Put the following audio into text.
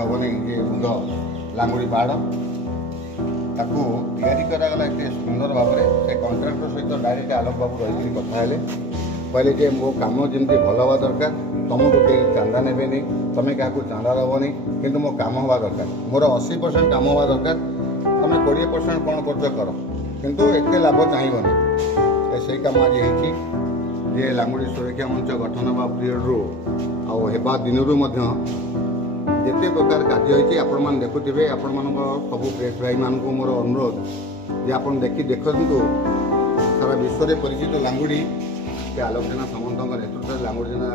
हेनी ये बुंद लांगुड़ी पहाड़ ताकू तैयारी करागला एत सुंदर भाव में से कंट्राक्टर सहित डायरेक्ट आलोक बाबू रही कथा हेले कहले जे मो काम जमी भल हवा दरकार तुमको कहीं चांदा ने तुम्हें क्या चांदा दबनी कि मो काम हवा दरकार मोर 80% काम हवा दरकार तुम 20% कौन कर किंतु एत लाभ चाहिए से कम आज जे लांगुड़ी सुरक्षा मंच गठन हवा पीरियड रू आवा दिन जिते प्रकार कार्य होती आपण मैंने देखुवे आपण मान सब प्रेस भाई मानक मोर अनुरोध जे आप देखु सारा विश्व में परिचित लांगुड़ी से आलोक जेना सामंत नेतृत्व लांगुड़ी जेना